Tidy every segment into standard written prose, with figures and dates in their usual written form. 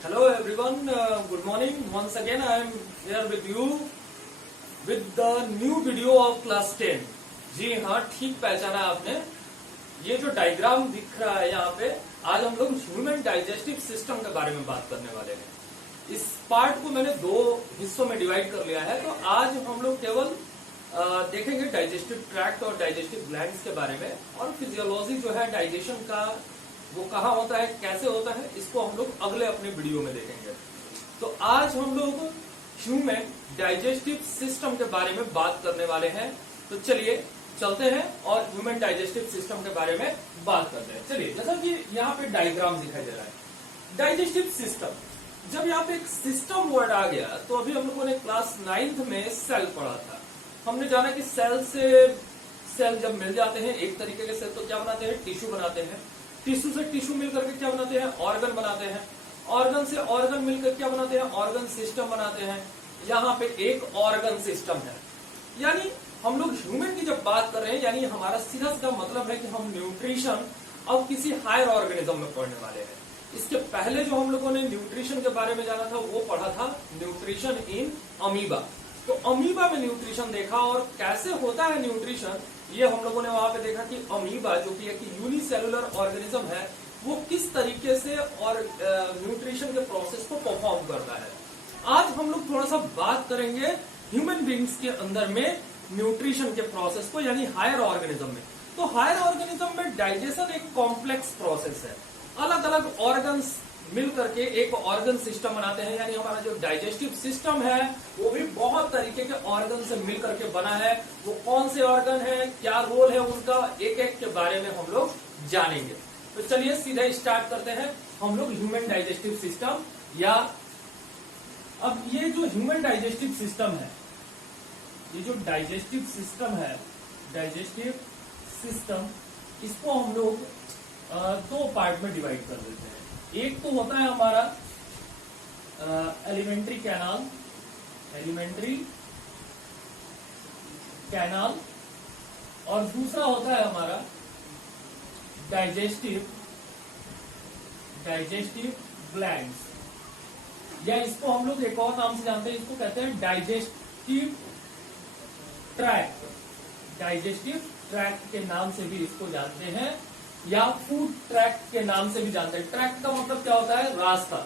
Hello everyone, good morning. Once again I am here with you with the new video of class 10. जी हाँ, ठीक पहचाना आपने। ये जो डायग्राम दिख रहा है यहाँ पे, आज हम लोग ह्यूमन डाइजेस्टिव सिस्टम के बारे में बात करने वाले हैं। इस पार्ट को मैंने दो हिस्सों में डिवाइड कर लिया है, तो आज हम लोग केवल देखेंगे डाइजेस्टिव ट्रैक्ट और डाइजेस्टिव ग्लैंड्स के बारे में, और फिजियोलॉजी जो है डाइजेशन का वो कहाँ होता है, कैसे होता है, इसको हम लोग अगले अपने वीडियो में देखेंगे। तो आज हम लोग ह्यूमन डाइजेस्टिव सिस्टम के बारे में बात करने वाले हैं। तो चलिए चलते हैं और ह्यूमन डाइजेस्टिव सिस्टम के बारे में बात करते हैं। चलिए, जैसा कि यहाँ पे डायग्राम दिखाई दे रहा है, डाइजेस्टिव सिस्टम। जब यहाँ पे एक सिस्टम वर्ड आ गया, तो अभी हम लोगों ने क्लास 9th में सेल पढ़ा था। हमने जाना कि सेल जब मिल जाते हैं एक तरीके के सेल, तो क्या बनाते हैं, टिश्यू बनाते हैं। टिश्यू से टिश्यू मिलकर के क्या बनाते हैं, ऑर्गन बनाते हैं। ऑर्गन से ऑर्गन मिलकर क्या बनाते हैं, ऑर्गन सिस्टम बनाते हैं। यहाँ पे एक ऑर्गन सिस्टम है। यानी हम लोग ह्यूमन की जब बात कर रहे हैं, यानी हमारा सीधा सीधा मतलब है कि हम न्यूट्रिशन अब किसी हायर ऑर्गेनिज्म में पढ़ने वाले हैं। इसके पहले जो हम लोगों ने न्यूट्रिशन के बारे में जाना था, वो पढ़ा था न्यूट्रिशन इन अमीबा। तो अमीबा में न्यूट्रिशन देखा, और कैसे होता है न्यूट्रिशन, ये हम लोगों ने वहां पे देखा कि अमीबा जो कि एक यूनिसेलुलर ऑर्गेनिज्म है, वो किस तरीके से और न्यूट्रिशन के प्रोसेस को परफॉर्म करता है। आज हम लोग थोड़ा सा बात करेंगे ह्यूमन बींग्स के अंदर में न्यूट्रिशन के प्रोसेस को, यानी हायर ऑर्गेनिज्म में। तो हायर ऑर्गेनिज्म में डाइजेशन एक कॉम्प्लेक्स प्रोसेस है। अलग अलग ऑर्गन्स मिल करके एक ऑर्गन सिस्टम बनाते हैं। यानी हमारा जो डाइजेस्टिव सिस्टम है वो भी बहुत तरीके के ऑर्गन से मिल करके बना है। वो कौन से ऑर्गन है, क्या रोल है उनका, एक एक के बारे में हम लोग जानेंगे। तो चलिए सीधे स्टार्ट करते हैं हम लोग ह्यूमन डाइजेस्टिव सिस्टम। या अब ये जो ह्यूमन डाइजेस्टिव सिस्टम है, ये जो डाइजेस्टिव सिस्टम है, डाइजेस्टिव सिस्टम, इसको हम लोग दो पार्ट में डिवाइड कर देते हैं। एक तो होता है हमारा एलिमेंट्री कैनाल, और दूसरा होता है हमारा डाइजेस्टिव ग्लैंड्स, या इसको हम लोग एक और नाम से जानते हैं, इसको कहते हैं डाइजेस्टिव ट्रैक्ट के नाम से भी इसको जानते हैं, या फूड ट्रैक्ट के नाम से भी जानते हैं। ट्रैक्ट का मतलब क्या होता है, रास्ता।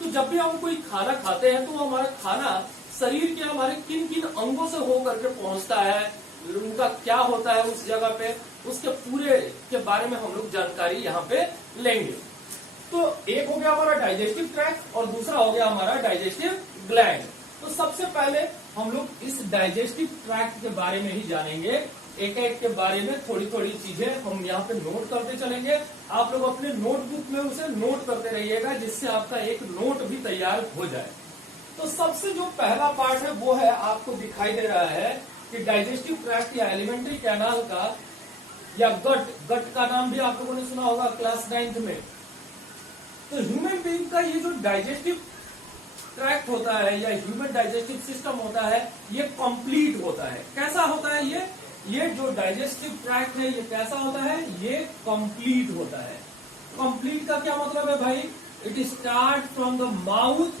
तो जब भी हम कोई खाना खाते हैं, तो हमारा खाना शरीर के हमारे किन किन अंगों से होकर के पहुंचता है, उनका क्या होता है उस जगह पे, उसके पूरे के बारे में हम लोग जानकारी यहाँ पे लेंगे। तो एक हो गया हमारा डाइजेस्टिव ट्रैक्ट, और दूसरा हो गया हमारा डाइजेस्टिव ग्लैंड। तो सबसे पहले हम लोग इस डाइजेस्टिव ट्रैक्ट के बारे में ही जानेंगे। एक एक के बारे में थोड़ी थोड़ी चीजें हम यहाँ पे नोट करते चलेंगे। आप लोग अपने नोटबुक में उसे नोट करते रहिएगा, जिससे आपका एक नोट भी तैयार हो जाए। तो सबसे जो पहला पार्ट है वो है, आपको दिखाई दे रहा है कि डाइजेस्टिव ट्रैक्ट या एलिमेंट्री कैनाल का, या गट का नाम भी आप लोगों ने सुना होगा क्लास 9th में। तो ह्यूमन बीइंग का ये जो डाइजेस्टिव ट्रैक्ट होता है या ह्यूमन डाइजेस्टिव सिस्टम होता है, ये कंप्लीट होता है। कैसा होता है ये जो डाइजेस्टिव ट्रैक्ट है, ये कैसा होता है, ये कंप्लीट होता है। कंप्लीट का क्या मतलब है भाई, it start from the mouth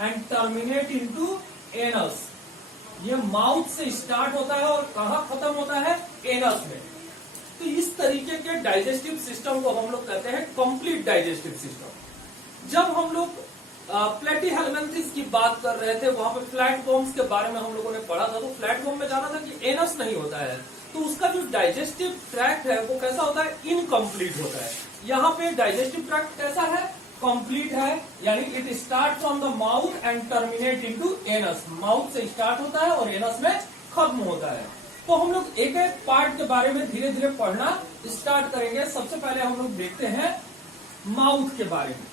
and terminate into anus. ये माउथ से स्टार्ट होता है और कहाँ खत्म होता है, एनस में। तो इस तरीके के डाइजेस्टिव सिस्टम को हम लोग कहते हैं कंप्लीट डाइजेस्टिव सिस्टम। जब हम लोग प्लेटीहेल्मिन्थेस की बात कर रहे थे, वहां पे फ्लैटवर्म्स के बारे में हम लोगों ने पढ़ा था। तो फ्लैटवर्म में जाना था कि एनस नहीं होता है, तो उसका जो डाइजेस्टिव ट्रैक्ट है वो कैसा होता है, इनकम्प्लीट होता है। यहाँ पे डाइजेस्टिव ट्रैक्ट कैसा है, कंप्लीट है। यानी it start from the mouth and terminate into anus. Mouth से स्टार्ट होता है और एनस में खत्म होता है। तो हम लोग एक एक पार्ट के बारे में धीरे धीरे पढ़ना स्टार्ट करेंगे। सबसे पहले हम लोग देखते हैं माउथ के बारे में।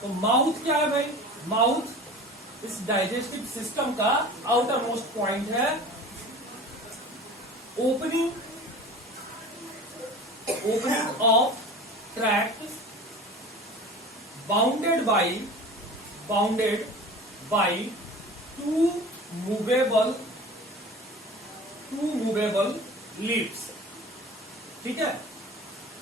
तो माउथ क्या है भाई, माउथ इस डाइजेस्टिव सिस्टम का आउटर मोस्ट पॉइंट है। Opening of tract bounded by two movable lips. ठीक है,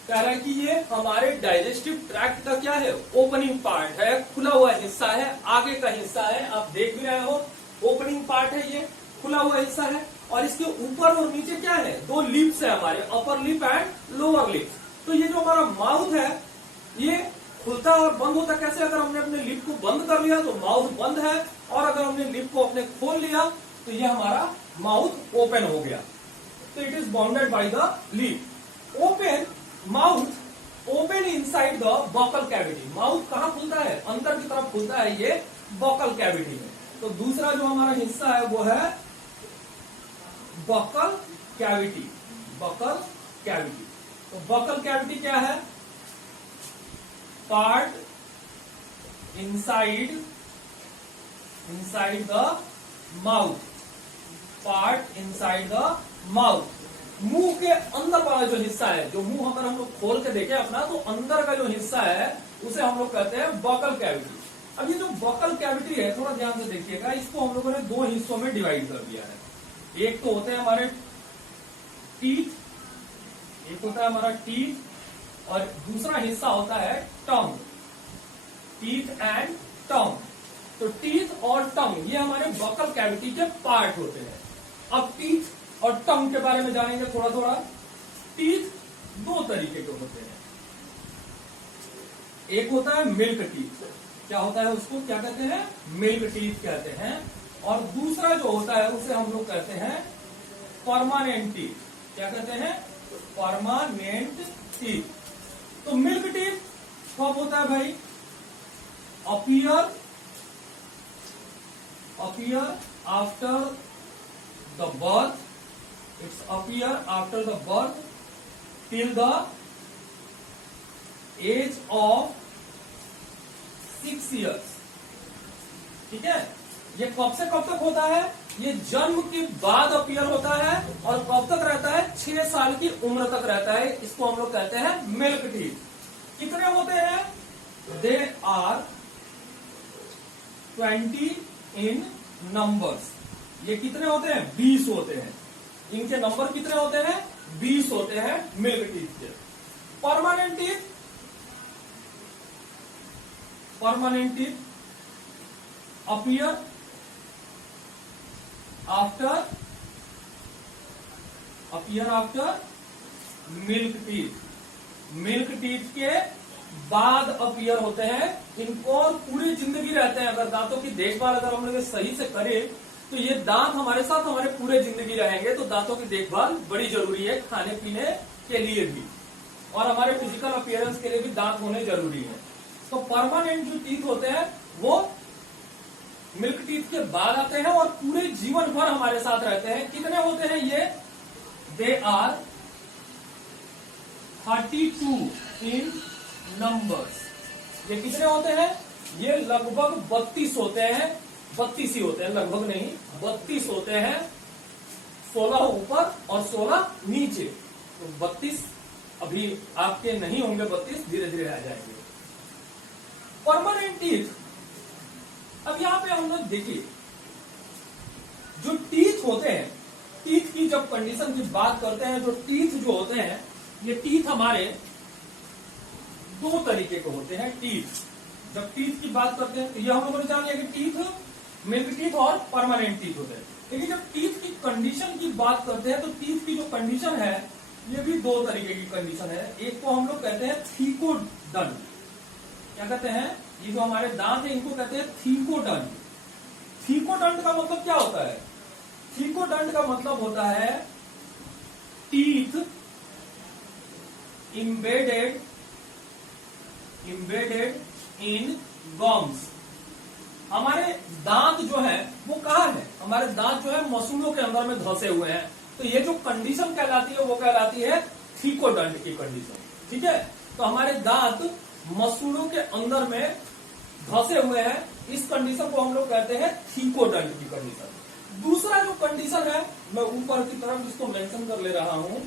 कह रहा है कि ये हमारे डाइजेस्टिव ट्रैक्ट का क्या है, ओपनिंग पार्ट है, खुला हुआ हिस्सा है, आगे का हिस्सा है, आप देख भी रहे हो ओपनिंग पार्ट है, ये खुला हुआ हिस्सा है। और इसके ऊपर और नीचे क्या है, दो लिप्स है हमारे, upper lip and lower lip. तो ये जो हमारा माउथ है ये खुलता और बंद होता कैसे, अगर हमने अपने लिप को बंद कर लिया तो माउथ बंद है, और अगर हमने लिप को अपने खोल लिया तो ये हमारा माउथ ओपन हो गया। तो it is bounded by the lip. Open mouth open inside the buccal cavity. Mouth कहाँ खुलता है, अंदर की तरफ खुलता है ये बॉकल कैविटी में। तो दूसरा जो हमारा हिस्सा है वो है बॉकल कैविटी। बॉकल कैविटी, तो बॉकल कैविटी क्या है, part inside the mouth, part inside the mouth. मुंह के अंदर वाला जो हिस्सा है, जो मुंह अगर हम लोग खोल के देखें अपना, तो अंदर का जो हिस्सा है उसे हम लोग कहते हैं बॉकल कैविटी। अब ये जो बॉकल कैविटी है, थोड़ा ध्यान से देखिएगा, इसको हम लोगों ने दो हिस्सों में डिवाइड कर दिया है। एक तो होते हैं हमारे टीथ, एक होता है हमारा टीथ, और दूसरा हिस्सा होता है टंग, टीथ एंड टंग। तो टीथ और टंग ये हमारे बॉकल कैविटी के पार्ट होते हैं। अब टीथ और टंग के बारे में जानेंगे थोड़ा थोड़ा। टीथ दो तरीके के होते हैं, एक होता है मिल्क टीथ, क्या होता है उसको क्या कहते हैं, मिल्क टीथ कहते हैं। और दूसरा जो होता है उसे हम लोग कहते हैं परमानेंट टीथ, क्या कहते हैं, परमानेंट टीथ। तो मिल्क टीथ कब होता है भाई, appear after the birth, it's appear after the birth till the age of 6 years। ठीक है, ये कब से कब तक होता है, ये जन्म के बाद अपीयर होता है, और कब तक रहता है, 6 साल की उम्र तक रहता है। इसको हम लोग कहते हैं मिल्क टीथ। कितने होते हैं, दे आर 20 इन नंबर्स। ये कितने होते हैं, 20 होते हैं। इनके नंबर कितने होते हैं, 20 होते हैं मिल्क टीथ के। Permanent teeth, permanent teeth appear after milk teeth. Milk teeth के बाद अपीयर होते हैं। इनको पूरी जिंदगी रहते हैं। अगर दांतों की देखभाल अगर हम लोग सही से करें तो ये दांत हमारे साथ हमारे पूरे जिंदगी रहेंगे। तो दांतों की देखभाल बड़ी जरूरी है, खाने पीने के लिए भी, और हमारे फिजिकल अपीयरेंस के लिए भी दांत होने जरूरी है। तो परमानेंट जो टीथ होते हैं वो मिल्क टीथ के बाद आते हैं और पूरे जीवन भर हमारे साथ रहते हैं। कितने होते हैं ये, दे आर 32 इन नंबर्स। ये कितने होते हैं, ये लगभग 32 होते हैं, 32 ही होते हैं, लगभग नहीं, 32 होते हैं। 16 ऊपर और 16 नीचे। तो 32 अभी आपके नहीं होंगे, 32 धीरे धीरे आ जाएंगे। परमानेंट टीथ, अब यहां पे हम लोग देखिए जो टीथ होते हैं, टीथ की जब कंडीशन की बात करते हैं, जो टीथ जो होते हैं, ये टीथ हमारे दो तरीके के होते हैं। टीथ, जब टीथ की बात करते हैं तो ये हम लोगों ने जान लिया कि टीथ मिल्क टीथ और परमानेंट टीथ होते हैं। लेकिन जब टीथ की कंडीशन की बात करते हैं तो टीथ की जो कंडीशन है ये भी दो तरीके की कंडीशन है। एक को हम लोग कहते हैं थीकोडंट, क्या कहते हैं, ये जो हमारे दांत है इनको कहते हैं थीकोडंट। थीकोडंट का मतलब क्या होता है, थीकोडंट का मतलब होता है टीथ embedded इन गम्स। हमारे दांत जो है वो कहाँ है, हमारे दांत जो है मसूड़ों के अंदर में धंसे हुए हैं। तो ये जो कंडीशन कहलाती है वो कहलाती है थीकोडंट की कंडीशन। ठीक है, तो हमारे दांत मसूड़ों के अंदर में धंसे हुए हैं, इस कंडीशन को हम लोग कहते हैं थीकोडंट की कंडीशन। दूसरा जो कंडीशन है, मैं ऊपर की तरफ इसको मेंशन कर ले रहा हूं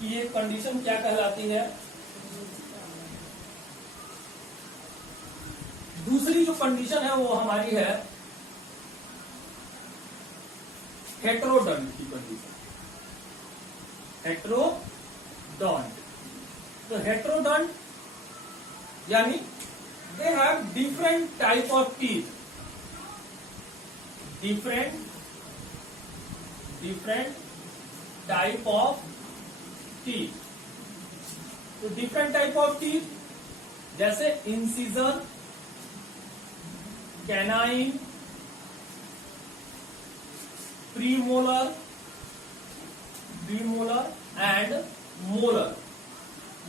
कि ये कंडीशन क्या कहलाती है। दूसरी जो कंडीशन है वो हमारी है हेटेरोडंट की कंडीशन। हेटेरोडंट, तो हेटेरोडोंट यानी they have different type of teeth, different type of teeth. तो डिफरेंट टाइप ऑफ टीथ जैसे incisor, canine, premolar and molar,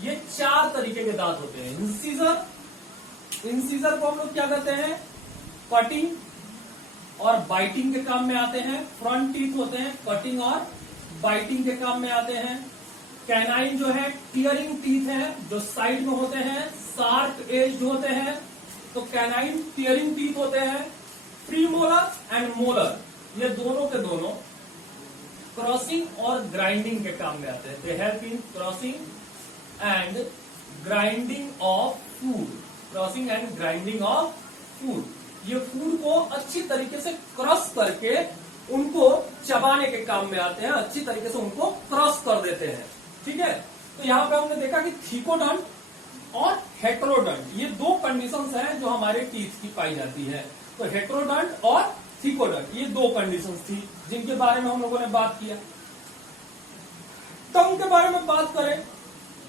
ये 4 तरीके के दांत होते हैं। इंसिजर को हम लोग क्या कहते हैं, कटिंग और बाइटिंग के काम में आते हैं। फ्रंट टीथ होते हैं, कटिंग और बाइटिंग के काम में आते हैं। कैनाइन जो है टियरिंग टीथ है, जो साइड में होते हैं, शार्प एज होते हैं, तो कैनाइन टियरिंग टीथ होते हैं। प्रीमोलर एंड मोलर, ये दोनों के दोनों क्रॉसिंग और ग्राइंडिंग के काम में आते हैं। They help in crossing and grinding of food, crossing and grinding of food. ये फूड को अच्छी तरीके से क्रॉस करके उनको चबाने के काम में आते हैं, अच्छी तरीके से उनको क्रॉस कर देते हैं। ठीक है, तो यहाँ पे हमने देखा कि थीकोडोंट और हेटेरोडोंट, ये 2 कंडीशंस हैं जो हमारे टीथ की पाई जाती है। तो हेटेरोडोंट और थीकोडोंट, ये 2 कंडीशंस थी जिनके बारे में हम लोगों ने बात किया। टंग के बारे में बात करें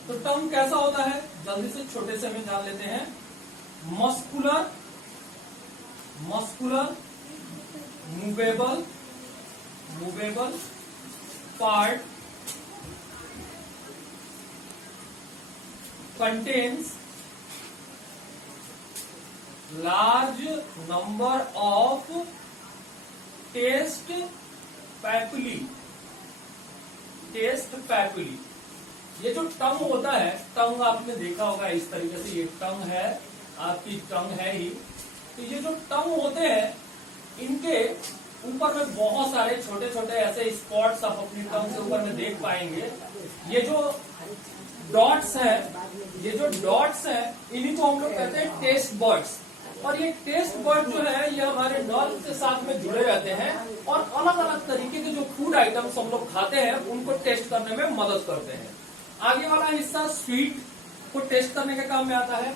तो टंग कैसा होता है, जल्दी से छोटे से में जान लेते हैं। Muscular, movable part, contains large number of taste papilla। ये जो टंग होता है, टंग आपने देखा होगा इस तरीके से, ये टंग है, आपकी टंग है ही। तो ये जो टंग होते हैं, इनके ऊपर में बहुत सारे छोटे छोटे ऐसे स्पॉट्स आप अपनी टंग से ऊपर में देख पाएंगे। ये जो डॉट्स है, इन्हीं को हम लोग कहते हैं टेस्ट बर्ड्स। और ये टेस्ट बर्ड जो है, ये हमारे नर्व के साथ में जुड़े रहते हैं और अलग अलग तरीके के जो फूड आइटम्स हम लोग खाते हैं उनको टेस्ट करने में मदद करते हैं। आगे वाला हिस्सा स्वीट को टेस्ट करने के काम में आता है,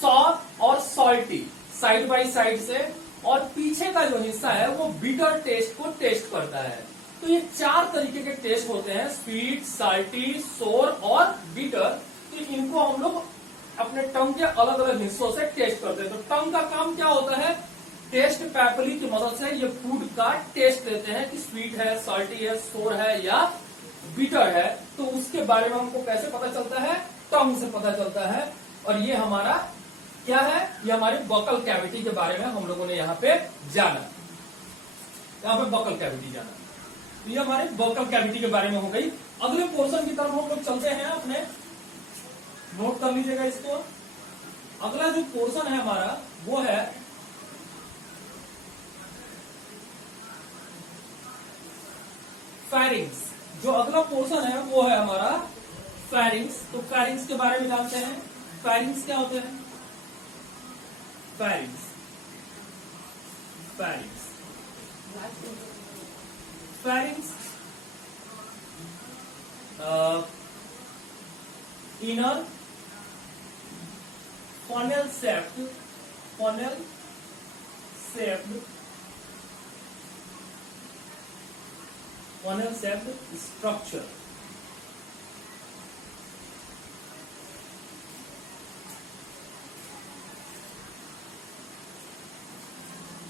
सॉर और सॉल्टी साइड बाय साइड से, और पीछे का जो हिस्सा है वो बिटर टेस्ट को टेस्ट करता है। तो ये 4 तरीके के टेस्ट होते हैं, स्वीट, साल्टी, सोर और बिटर। तो इनको हम लोग अपने टंग के अलग अलग हिस्सों से टेस्ट करते हैं। तो टंग का काम क्या होता है, टेस्ट पैपली की मदद से ये फूड का टेस्ट लेते हैं कि स्वीट है, साल्टी है, सोर है या बिटर है। तो उसके बारे में हमको कैसे पता चलता है, टंग से पता चलता है। और ये हमारा क्या है, ये हमारे बकल कैविटी के बारे में हम लोगों ने यहाँ पे जाना, यहाँ पे बकल कैविटी जाना। तो ये हमारे बकल कैविटी के बारे में हो गई। अगले पोर्शन की तरफ हम लोग चलते हैं, अपने नोट कर लीजिएगा इसको। अगला जो पोर्शन है हमारा वो है फेरिंग्स। जो अगला पोर्शन है वो है हमारा फेरिंग्स। तो फेरिंग्स के बारे में जानते हैं। फेरिंग्स क्या होते हैं, pharynx inner funnel shaped structure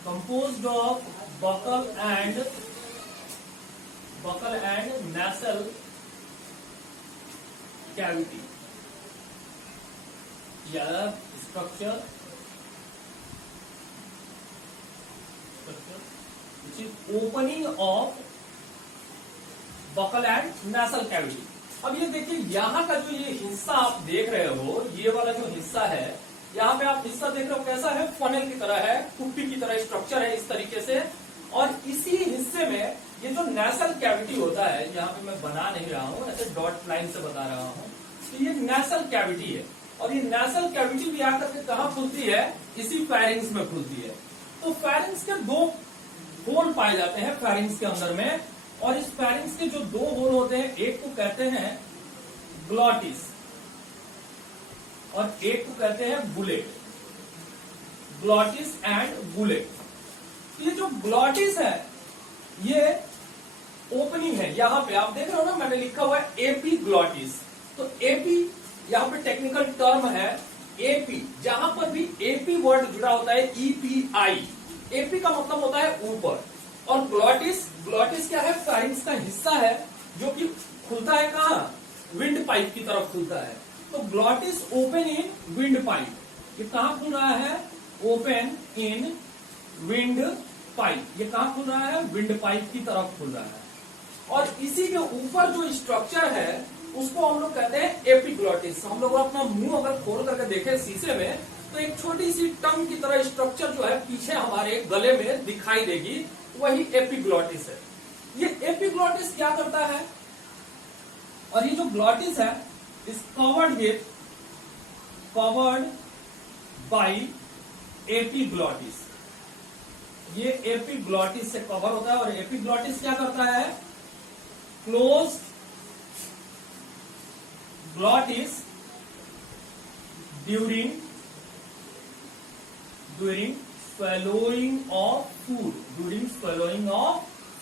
composed of buccal and nasal cavity. Yeah, structure which is opening of buccal and nasal cavity. अब ये देखिए, यहाँ का जो ये हिस्सा आप देख रहे हो, ये वाला जो हिस्सा है, यहाँ पे आप हिस्सा देख रहे हो कैसा है, फनल की तरह है, कुप्पी की तरह स्ट्रक्चर है इस तरीके से। और इसी हिस्से में ये जो नेसल कैविटी होता है, यहाँ पे मैं बना नहीं रहा हूँ, ऐसे डॉट लाइन से बता रहा हूँ, तो ये नेसल कैविटी है। और ये नेसल कैविटी भी आकर के कहाँ खुलती है, इसी फेरिंग्स में खुलती है। तो फेरिंग्स के 2 होल पाए जाते हैं फेरिंग्स के अंदर में। और इस फेरिंग्स के जो 2 होल होते हैं, एक को कहते हैं ग्लॉटिस और एक को कहते हैं बुलेट, ग्लॉटिस एंड बुलेट। ये जो ग्लॉटिस है ये ओपनिंग है, यहां पे आप देख रहे हो ना मैंने लिखा हुआ है एपी ग्लॉटिस। तो एपी यहां पे टेक्निकल टर्म है एपी, जहां पर भी एपी वर्ड जुड़ा होता है ईपीआई, एपी का मतलब होता है ऊपर। और ग्लॉटिस, ग्लॉटिस क्या है, फेरिंक्स का हिस्सा है जो कि खुलता है कहां, विंड पाइप की तरफ खुलता है। तो glottis open in wind pipe, ये कहां खुल रहा है, ओपन इन विंड पाइप, ये कहां खुल रहा है, विंड पाइप की तरफ खुल रहा है। और इसी के ऊपर जो स्ट्रक्चर है उसको हम लोग कहते हैं एपिग्लॉटिस। हम लोग अपना मुंह अगर खोल करके देखें शीशे में तो एक छोटी सी टंग की तरह स्ट्रक्चर जो है पीछे हमारे गले में दिखाई देगी, वही एपिग्लॉटिस है। ये एपिग्लॉटिस क्या करता है, और ये जो ग्लॉटिस है इज कवर्ड बाई एपिग्लॉटिस, ये एपिग्लॉटिस से कवर होता है। और एपिग्लॉटिस क्या करता है, close glottis during swallowing of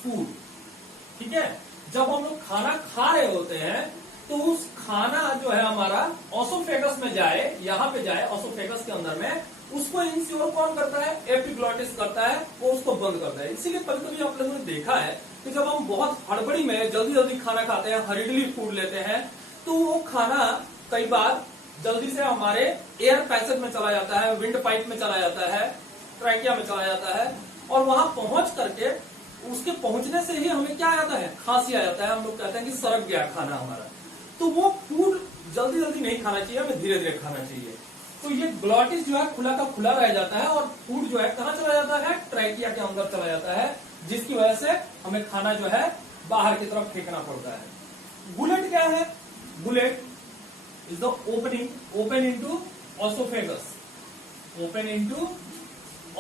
food, ठीक है। जब हम लोग खाना खा रहे होते हैं तो उस खाना जो है हमारा ऑसोफेगस में जाए, यहां पे जाए ऑसोफेगस के अंदर में, उसको इंश्योर कौन करता है, एपिग्लॉटिस करता है, वो उसको बंद करता है। इसीलिए कभी कभी आप लोगों ने देखा है कि जब हम बहुत हड़बड़ी में जल्दी जल्दी खाना खाते हैं, हरिडली फूड लेते हैं, तो वो खाना कई बार जल्दी से हमारे एयर पैसेज में चला जाता है, विंड पाइप में चला जाता है, ट्रैकिया में चला जाता है, और वहां पहुंच करके उसके पहुंचने से ही हमें क्या आ जाता है, खांसी आ जाता है। हम लोग कहते हैं कि सड़क गया खाना हमारा। तो वो फूड जल्दी जल्दी नहीं खाना चाहिए, हमें धीरे धीरे खाना चाहिए। तो ये ग्लॉटिस जो है खुला का खुला रह जाता है और फूड जो है कहाँ चला जाता है, ट्रैकिया के अंदर चला जाता है, जिसकी वजह से हमें खाना जो है बाहर की तरफ फेंकना पड़ता है। बुलेट क्या है, bullet is the open into oesophagus, open into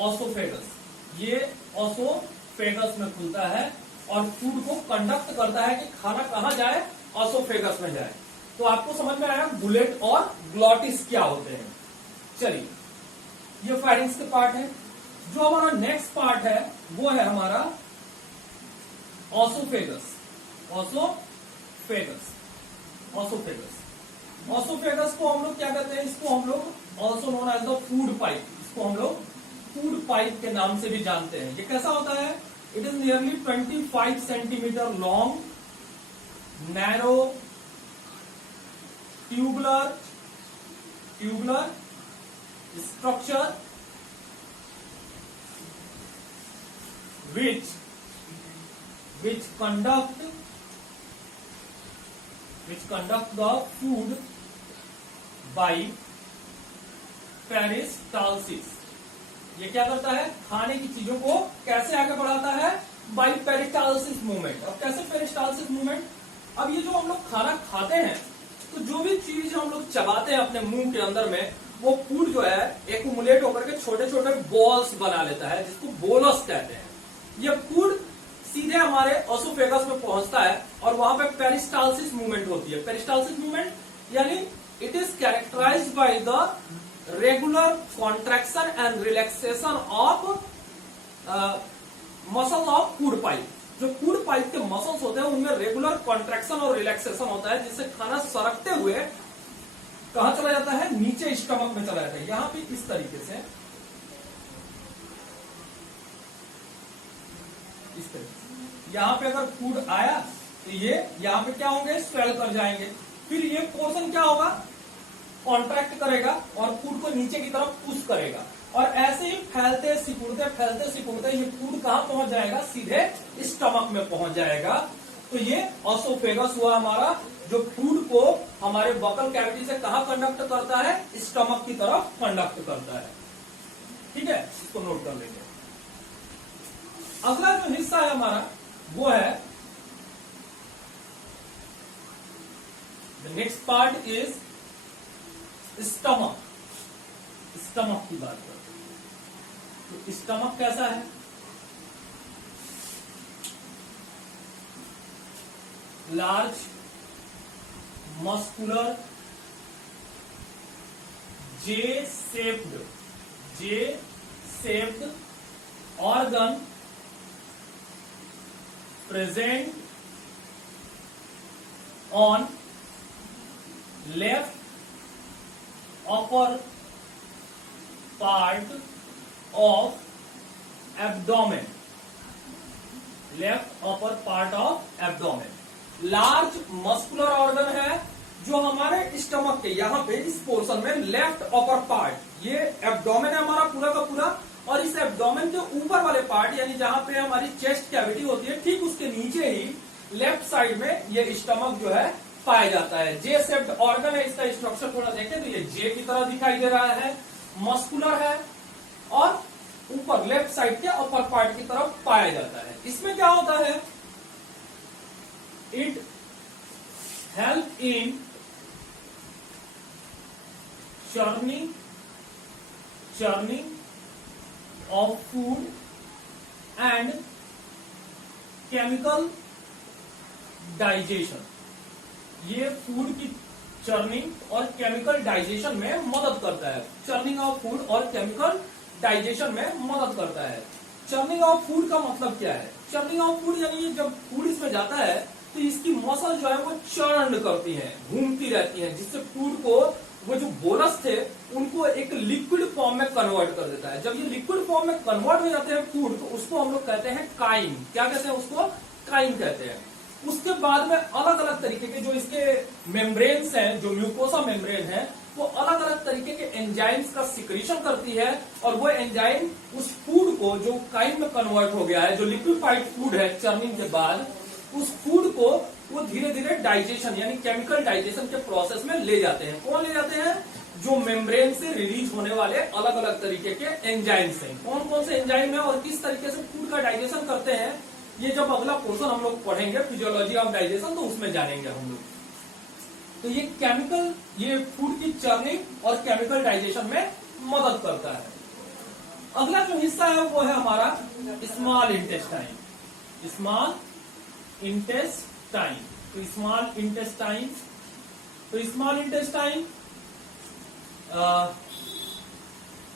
oesophagus, ये ऑसोफेगस में खुलता है और फूड को कंडक्ट करता है कि खाना कहां जाए, ऑसोफेगस में जाए। तो आपको समझ में आया बुलेट और ग्लॉटिस क्या होते हैं। चलिए, ये फेरिंक्स के पार्ट है। जो हमारा नेक्स्ट पार्ट है वो है हमारा ऑसोफेगस, ऑसोफेगस को हम लोग क्या कहते हैं, इसको हम लोग also known as the food pipe, इसको हम लोग फूड पाइप के नाम से भी जानते हैं। ये कैसा होता है, it is nearly 25 centimetre long, narrow, tubular structure which conduct the food by peristalsis। ये क्या करता है, खाने की चीजों को कैसे आगे बढ़ाता है, बाई पेरिस्टालसिस मूवमेंट। और कैसे पेरिस्टालसिस मूवमेंट, अब ये जो हम लोग खाना खाते हैं तो जो भी चीज हम लोग चबाते हैं अपने मुंह के अंदर में, वो फूड जो है एक्यूमुलेट होकर के छोटे छोटे बॉल्स बना लेता है, जिसको बोलस कहते हैं। ये फूड सीधे हमारे ऑसोफेगस में पहुंचता है और वहां पे पेरिस्टालसिस मूवमेंट होती है। पेरिस्टालसिस मूवमेंट यानी it is characterised by the regular contraction and relaxation of muscle of food pipe. जो फूड पाइप के मसल्स होते हैं उनमें रेगुलर कॉन्ट्रैक्शन और रिलैक्सेशन होता है, जिससे खाना सरकते हुए कहां चला जाता है, नीचे स्टमक में चला जाता है। यहां पे इस तरीके से, इस तरीके से यहां पे अगर फूड आया तो ये यहां पे क्या होंगे, स्वेल कर जाएंगे। फिर ये पोर्शन क्या होगा, कॉन्ट्रैक्ट करेगा और फूड को नीचे की तरफ पुश करेगा, और ऐसे ही फैलते सिकुड़ते ये फूड कहां पहुंच जाएगा, सीधे स्टमक में पहुंच जाएगा। तो ये ऑसोफेगस हुआ हमारा, जो फूड को हमारे बकल कैविटी से कहां कंडक्ट करता है, स्टमक की तरफ कंडक्ट करता है। ठीक है, इसको नोट कर लेंगे। अगला जो हिस्सा है हमारा वो है, the next part is stomach. Stomach की बात करते हैं तो स्टमक कैसा है, large muscular J-shaped organ present on left upper part of abdomen. Left upper part of abdomen. Large muscular organ है जो हमारे स्टमक के यहाँ पे इस पोर्शन में लेफ्ट अपर पार्ट, ये एब्डोमेन है हमारा पूरा का पूरा, और इस एब्डोमेन के ऊपर वाले पार्ट यानी जहाँ पे हमारी चेस्ट कैविटी होती है, ठीक उसके नीचे ही लेफ्ट साइड में ये स्टमक जो है पाया जाता है। जे शेप्ड ऑर्गन है, इसका स्ट्रक्चर थोड़ा देखें तो ये जे की तरह दिखाई दे रहा है, मस्कुलर है और ऊपर लेफ्ट साइड के अपर पार्ट की तरफ पाया जाता है। इसमें क्या होता है, it help in churning of food and chemical digestion। ये फूड की चर्निंग और केमिकल डाइजेशन में मदद करता है। चर्निंग ऑफ फूड और केमिकल डाइजेशन में मदद करता है। चर्निंग ऑफ फूड का मतलब क्या है? चर्निंग ऑफ फूड यानी जब फूड इसमें जाता है तो इसकी मसल जो है वो चर्न करती है, घूमती रहती है, जिससे फूड को, वो जो बोनस थे उनको एक लिक्विड फॉर्म में कन्वर्ट कर देता है। जब ये लिक्विड फॉर्म में कन्वर्ट हो जाते हैं फूड, तो उसको हम लोग कहते हैं काइन। क्या कहते हैं उसको? काइन कहते हैं। उसके बाद में अलग अलग तरीके के जो इसके मेम्ब्रेन्स हैं, जो म्यूकोसा मेम्ब्रेन है, वो अलग अलग तरीके के एंजाइम्स का सिक्रीशन करती है, और वो एंजाइम उस फूड को जो काइन में कन्वर्ट हो गया है, जो लिक्विफाइड फूड है चर्निंग के बाद, उस फूड को वो धीरे धीरे डाइजेशन यानी केमिकल डाइजेशन के प्रोसेस में ले जाते हैं। कौन ले जाते हैं? जो मेम्ब्रेन से रिलीज होने वाले अलग अलग तरीके के एंजाइम्स हैं। कौन कौन से एंजाइम है और किस तरीके से फूड का डाइजेशन करते हैं, ये जब अगला पोर्शन हम लोग पढ़ेंगे फिजियोलॉजी ऑफ डाइजेशन, तो उसमें जानेंगे हम लोग। तो ये केमिकल, ये फूड की चर्निंग और केमिकल डाइजेशन में मदद करता है। अगला जो हिस्सा है वो है हमारा स्मॉल इंटेस्टाइन। स्मॉल इंटेस्टाइन, तो स्मॉल इंटेस्टाइन, तो small intestine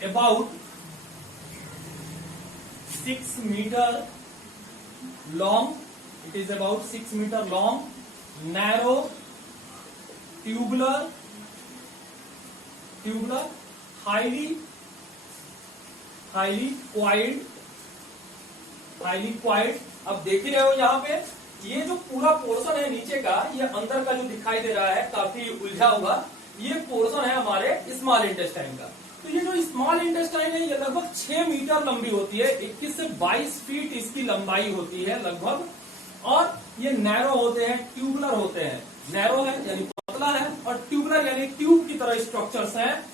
about 6 metre long, it is about 6 meter long, narrow, tubular, highly coiled। अब देख ही रहे हो यहाँ पे ये जो पूरा पोर्शन है नीचे का, ये अंदर का जो दिखाई दे रहा है काफी उलझा हुआ, ये पोर्शन है हमारे स्मॉल इंटेस्टाइन का। तो ये जो स्मॉल इंटेस्टाइन है ये लगभग 6 मीटर लंबी होती है, 21 से 22 फीट इसकी लंबाई होती है लगभग, और ये नैरो होते हैं, ट्यूबुलर होते हैं। नैरो है यानी पतला है, और ट्यूबुलर यानी ट्यूब की तरह स्ट्रक्चर्स हैं,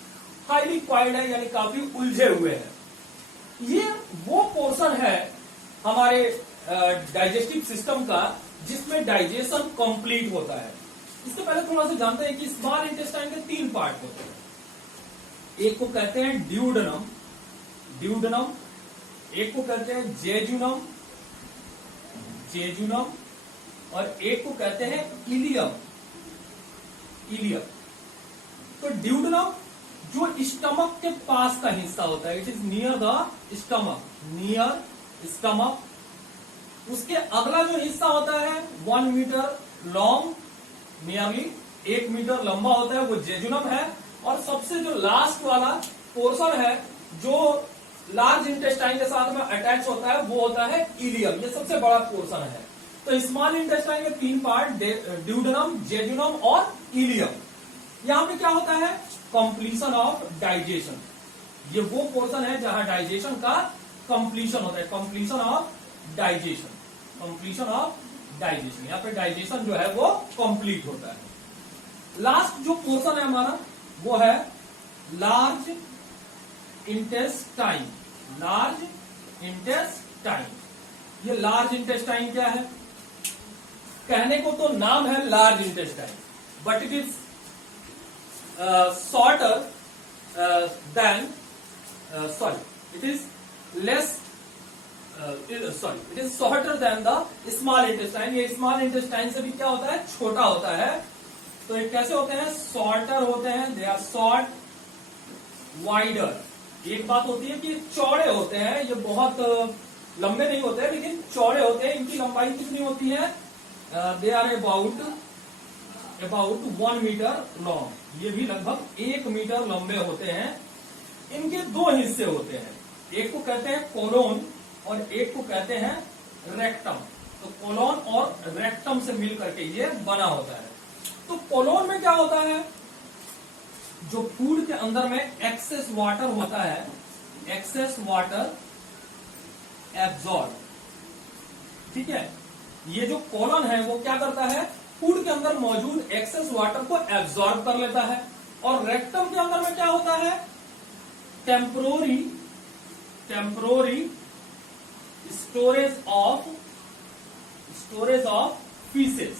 हाईली क्वाइल्ड है यानी काफी उलझे हुए हैं। ये वो पोर्शन है हमारे डाइजेस्टिव सिस्टम का जिसमें डाइजेशन कंप्लीट होता है। इससे पहले थोड़ा सा जानते हैं कि स्मॉल इंटेस्टाइन के 3 पार्ट होते हैं। एक को कहते हैं ड्यूडेनम, एक को कहते हैं जेजुनम, और एक को कहते हैं इलियम। तो ड्यूडेनम जो स्टमक के पास का हिस्सा होता है, it is near the stomach. उसके अगला जो हिस्सा होता है 1 मीटर लॉन्ग, नियरली 1 मीटर लंबा होता है, वो जेजुनम है। और सबसे जो लास्ट वाला पोर्शन है जो लार्ज इंटेस्टाइन के साथ में अटैच होता है, वो होता है इलियम। ये सबसे बड़ा पोर्शन है। तो स्मॉल इंटेस्टाइन के 3 पार्ट, ड्यूडेनम, जेजुनम और इलियम। यहाँ पे क्या होता है? Completion of digestion. ये वो पोर्शन है जहां डाइजेशन का कंप्लीशन होता है, कंप्लीशन ऑफ डाइजेशन। यहाँ पे डाइजेशन जो है वो कंप्लीट होता है। लास्ट जो पोर्शन है हमारा वो है लार्ज इंटेस्टाइन। ये लार्ज इंटेस्टाइन क्या है? कहने को तो नाम है large intestine, but it is shorter than it is shorter than the small intestine. ये स्मॉल इंटेस्टाइन से भी क्या होता है? छोटा होता है। तो ये कैसे होते हैं? शॉर्टर होते हैं, दे आर शॉर्ट वाइडर। एक बात होती है कि चौड़े होते हैं, ये बहुत लंबे नहीं होते हैं लेकिन चौड़े होते हैं। इनकी लंबाई कितनी होती है? They are about 1 metre long. ये भी लगभग 1 मीटर लंबे होते हैं। इनके 2 हिस्से होते हैं, एक को कहते हैं कोलोन और एक को कहते हैं रेक्टम। तो कोलोन और रेक्टम से मिल करके ये बना होता है। तो कोलोन में क्या होता है? जो फूड के अंदर में एक्सेस वाटर होता है, एक्सेस वाटर एब्जॉर्ब, ठीक है। ये जो कोलन है वो क्या करता है? फूड के अंदर मौजूद एक्सेस वाटर को एब्जॉर्ब कर लेता है। और रेक्टम के अंदर में क्या होता है? Temporary storage of faeces.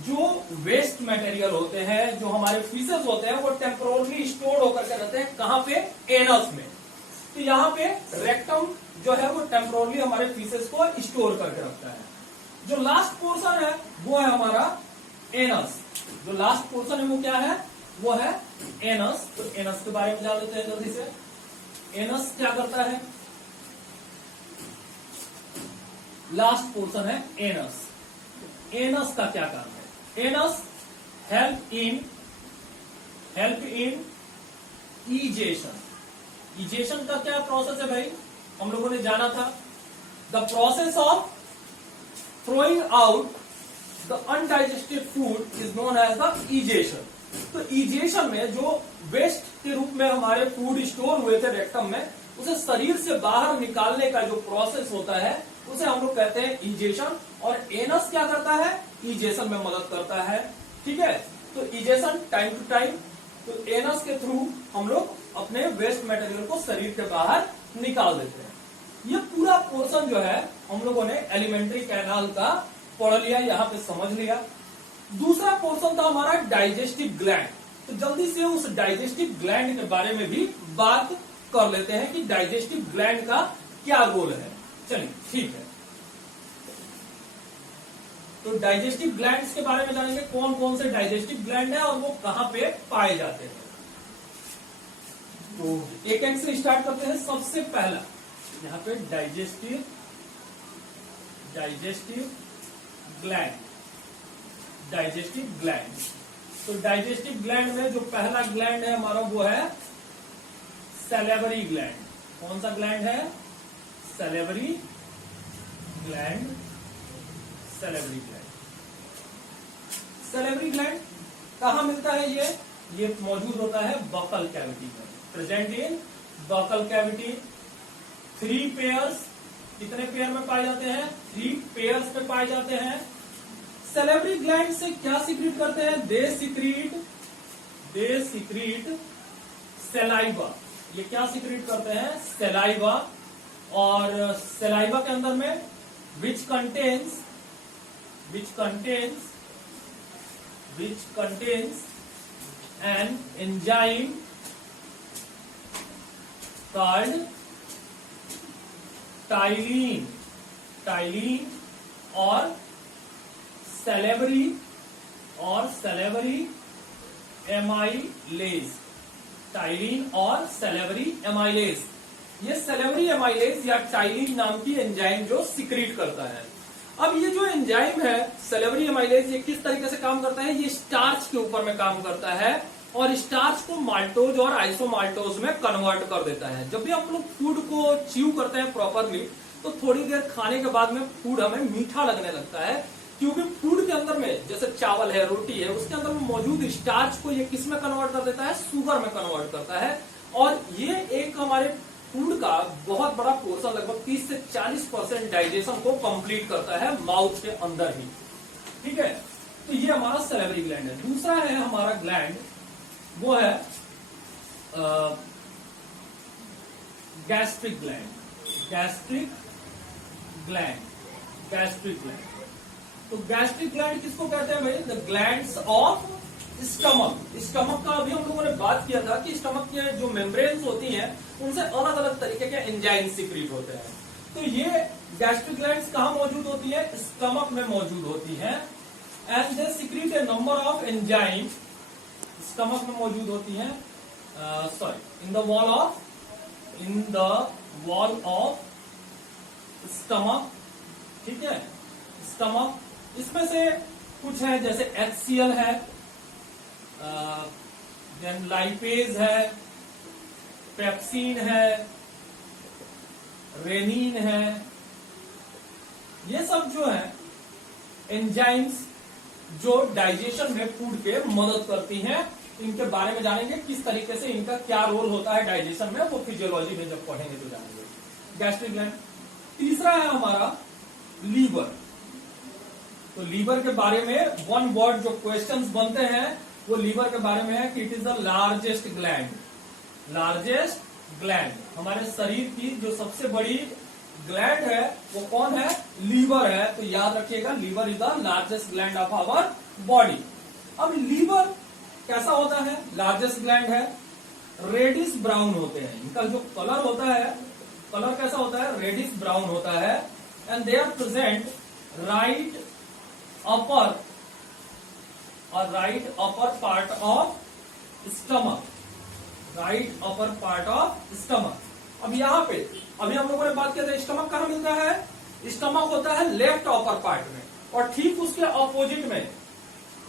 जो वेस्ट मटेरियल होते हैं, जो हमारे फीसेस होते हैं, वो टेम्पोरली स्टोर होकर के रहते हैं। कहां पे? एनस में। तो यहाँ पे रेक्टम जो है वो टेम्पोरली हमारे फीसेस को स्टोर करके रखता है। जो लास्ट पोर्शन है वो है हमारा एनस। जो लास्ट पोर्शन है वो क्या है? वो है एनस। तो एनस के बारे में जान लेते हैं जल्दी से। एनस क्या करता है? लास्ट पोर्शन है एनस। एनस का क्या काम है? Anus help in egestion. Egestion का क्या प्रोसेस है भाई? हम लोगों ने जाना था, the process of throwing out the undigested food is known as the egestion. तो इजेशन में जो वेस्ट के रूप में हमारे फूड स्टोर हुए थे रेक्टम में, उसे शरीर से बाहर निकालने का जो प्रोसेस होता है उसे हम लोग कहते हैं इजेशन। और एनस क्या करता है? इजेशन में मदद करता है, ठीक है। तो इजेशन टाइम टू टाइम, तो एनस के थ्रू हम लोग अपने वेस्ट मटेरियल को शरीर के बाहर निकाल देते हैं। ये पूरा पोर्शन जो है हम लोगों ने एलिमेंट्री कैनाल का पढ़ लिया, यहाँ पे समझ लिया। दूसरा पोर्शन था हमारा डाइजेस्टिव ग्लैंड। तो जल्दी से उस डाइजेस्टिव ग्लैंड के बारे में भी बात कर लेते हैं कि डाइजेस्टिव ग्लैंड का क्या रोल है। चलिए ठीक है, तो डाइजेस्टिव ग्लैंड्स के बारे में जानेंगे, कौन कौन से डाइजेस्टिव ग्लैंड है और वो कहां पे पाए जाते हैं। तो एक एक से स्टार्ट करते हैं। सबसे पहला यहाँ पे डाइजेस्टिव ग्लैंड। तो डाइजेस्टिव ग्लैंड में जो पहला ग्लैंड है हमारा वो है सैलिवरी ग्लैंड। कौन सा ग्लैंड है? Salivary gland. सैलिवरी ग्लैंड कहां मिलता है? ये मौजूद होता है बकल कैविटी में, present in buccal cavity. 3 pairs, कितने पेयर में पाए जाते हैं? 3 पेयर्स में पाए जाते हैं। सैलिवरी ग्लैंड से क्या सीक्रेट करते हैं? They secret saliva. ये क्या सीक्रेट करते हैं? सैलाइवा। और सैलाइवा के अंदर में which contains an enzyme called ptyalin और सैलिवरी एमाइलेज। टाइलिन और सैलिवरी एमाइलेज। ये सैलिवरी एमाइलेज या टाइलिन नाम की एंजाइम जो सिक्रीट करता है। अब ये जो एंजाइम है सैलिवरी एमाइलेज, ये किस तरीके से काम करता है? ये स्टार्च के ऊपर में काम करता है और स्टार्च को माल्टोज और आइसोमाल्टोज में कन्वर्ट कर देता है। जब भी हम लोग फूड को च्यू करते हैं प्रॉपरली, तो थोड़ी देर खाने के बाद में फूड हमें मीठा लगने लगता है, क्योंकि फूड के अंदर में जैसे चावल है, रोटी है, उसके अंदर में मौजूद स्टार्च को ये किस में कन्वर्ट कर देता है? शुगर में कन्वर्ट करता है। और ये एक हमारे फूड का बहुत बड़ा पोर्शन, लगभग 30 से 40% डाइजेशन को कंप्लीट करता है माउथ के अंदर ही, ठीक है। तो ये हमारा सैलिवरी ग्लैंड है। दूसरा है हमारा ग्लैंड, वो है गैस्ट्रिक ग्लैंड। तो गैस्ट्रिक ग्लैंड किसको कहते हैं भाई? द ग्लैंड्स ऑफ स्टमक का अभी हम लोगों ने बात किया था कि स्टमक के जो मेम्ब्रेन्स होती हैं उनसे अलग अलग तरीके के एंजाइम सिक्रीट होते हैं। तो ये गैस्ट्रिक ग्लैंड्स कहां मौजूद होती है? स्टमक में मौजूद होती है। And they secrete A number of enzyme. Stomach में मौजूद होती है in the wall of stomach, ठीक है, स्टमक। इसमें से कुछ है जैसे HCl है, देन लाइपेज है, पेप्सिन है, रेनिन है, ये सब जो है एंजाइम्स जो डाइजेशन में फूड के मदद करती हैं। इनके बारे में जानेंगे किस तरीके से इनका क्या रोल होता है डाइजेशन में, वो फिजियोलॉजी में जब पढ़ेंगे तो जानेंगे। Gastric gland. तीसरा है हमारा लीवर। तो लीवर के बारे में वन वर्ड जो क्वेश्चंस बनते हैं वो लीवर के बारे में है कि it is the largest gland. Largest gland, हमारे शरीर की जो सबसे बड़ी ग्लैंड है वो कौन है? लीवर है। तो याद रखिएगा, liver is the largest gland of our body. अब लीवर कैसा होता है? लार्जेस्ट ग्लैंड है, रेडिश ब्राउन होते हैं। इनका जो कलर होता है, कलर कैसा होता है? रेडिश ब्राउन होता है। And they are present right upper और right upper part of stomach, right upper part of stomach. अब यहाँ पे अभी हम लोगों ने बात किया था स्टमक कहाँ मिलता है? स्टमक होता है लेफ्ट अपर पार्ट में, और ठीक उसके अपोजिट में,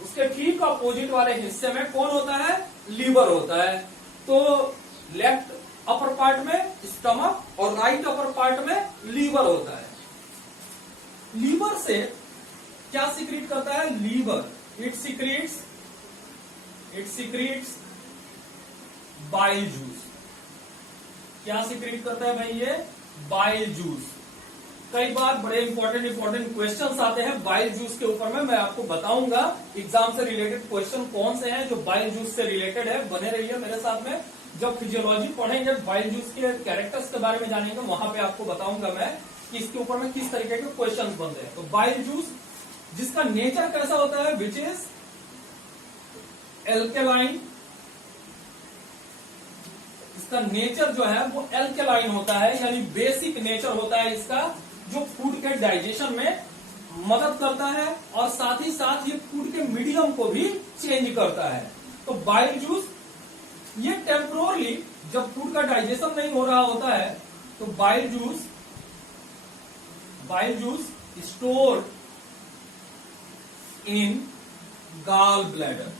उसके ठीक अपोजिट वाले हिस्से में कौन होता है? लीवर होता है। तो लेफ्ट अपर पार्ट में स्टमक और राइट अपर पार्ट में लीवर होता है। लीवर से क्या सीक्रेट करता है? Liver it secretes bile juice. क्या सीक्रेट करता है भाई? ये बाइल जूस। कई बार बड़े इंपॉर्टेंट क्वेश्चंस आते हैं बाइल जूस के ऊपर में, मैं आपको बताऊंगा एग्जाम से रिलेटेड क्वेश्चन कौन से हैं जो बाइल जूस से रिलेटेड है। बने रहिए मेरे साथ में। जब फिजियोलॉजी पढ़ेंगे, बाइल जूस के कैरेक्टर्स के बारे में जानेंगे, वहां पे आपको बताऊंगा मैं कि इसके ऊपर में किस तरीके के क्वेश्चन बनते हैं। तो बाइल जूस जिसका नेचर कैसा होता है? Which is alkaline. इसका नेचर जो है वो एल्केलाइन होता है, यानी बेसिक नेचर होता है इसका, जो फूड के डाइजेशन में मदद करता है और साथ ही साथ ये फूड के मीडियम को भी चेंज करता है। तो बाइल जूस ये टेम्पोरली जब फूड का डाइजेशन नहीं हो रहा होता है तो bile juice store in gall bladder.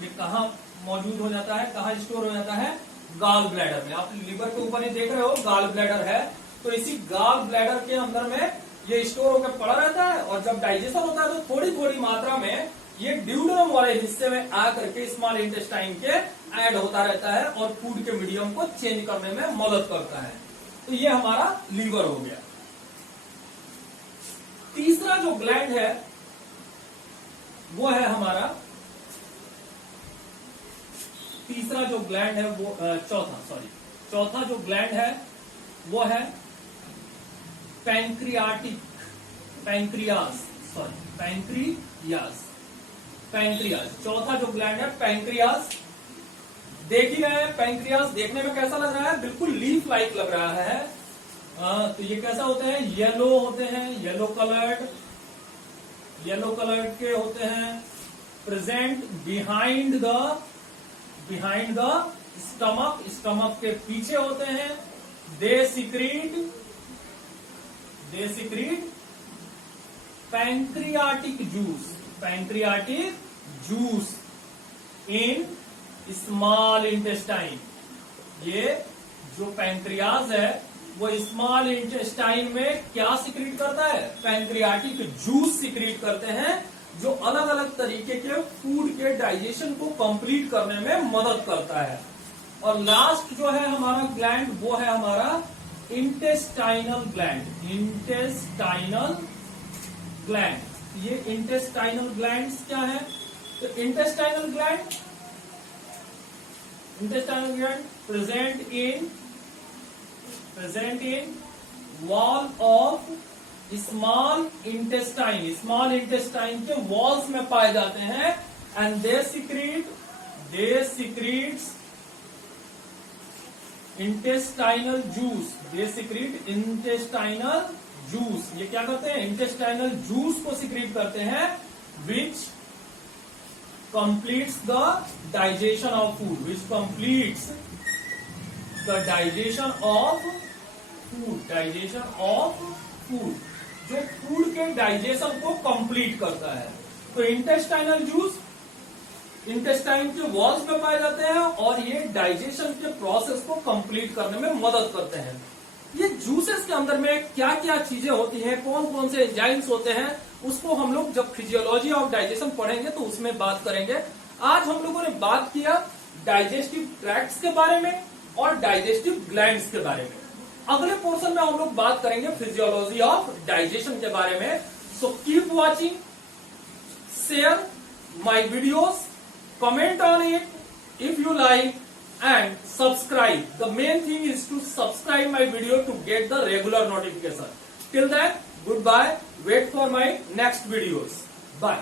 ये कहा मौजूद हो जाता है, कहा स्टोर हो जाता है? गॉल ब्लैडर में। आप लीवर के ऊपर ही देख रहे हो गॉल ब्लैडर है, तो इसी गॉल ब्लैडर के अंदर में ये स्टोर होकर पड़ा रहता है, और जब डाइजेशन होता है तो थोड़ी थोड़ी मात्रा में ये ड्यूडेनम वाले हिस्से में आकर के स्मॉल इंटेस्टाइन के ऐड होता रहता है और फूड के मीडियम को चेंज करने में मदद करता है। तो ये हमारा लीवर हो गया। तीसरा जो ग्लैंड है वो है हमारा, तीसरा जो ग्लैंड है वो चौथा जो ग्लैंड है वो है पैंक्रियाज। चौथा जो ग्लैंड है पैंक्रियाज। देख ही रहे हैं पैंक्रियाज देखने में कैसा लग रहा है? बिल्कुल लीफ लाइक लग रहा है। तो ये कैसा होते हैं? येलो होते हैं, येलो कलर्ड के होते हैं, प्रेजेंट बिहाइंड द स्टमक के पीछे होते हैं। They secrete pancreatic juice in small intestine. ये जो पैंक्रियाज है वो स्मॉल इंटेस्टाइन में क्या सीक्रेट करता है? पैंक्रियाटिक जूस सीक्रेट करते हैं, जो अलग अलग तरीके के फूड के डाइजेशन को कंप्लीट करने में मदद करता है। और लास्ट जो है हमारा ग्लैंड वो है हमारा इंटेस्टाइनल ग्लैंड। ये इंटेस्टाइनल ग्लैंड क्या है? तो intestinal gland present in wall of small intestine के वॉल्स में पाए जाते हैं। And they secrets intestinal juice. ये क्या करते हैं? इंटेस्टाइनल जूस को सीक्रेट करते हैं, which completes the digestion of food, which completes the digestion of food, digestion of food, जो फूड के डाइजेशन को कंप्लीट करता है। तो इंटेस्टाइनल जूस इंटेस्टाइन के वॉल्स में पाए जाते हैं और ये डाइजेशन के प्रोसेस को कंप्लीट करने में मदद करते हैं। ये जूसेस के अंदर में क्या क्या चीजें होती हैं, कौन कौन से एंजाइम्स होते हैं, उसको हम लोग जब फिजियोलॉजी ऑफ डाइजेशन पढ़ेंगे तो उसमें बात करेंगे। आज हम लोगों ने बात किया डाइजेस्टिव ट्रैक्ट्स के बारे में और डाइजेस्टिव ग्लैंड्स के बारे में। अगले पोर्शन में हम लोग बात करेंगे फिजियोलॉजी ऑफ डाइजेशन के बारे में। So keep watching, share my videos, comment on it if you like, and subscribe. The main thing is to subscribe my video to get the regular notification. Till then, goodbye. Wait for my next videos. Bye.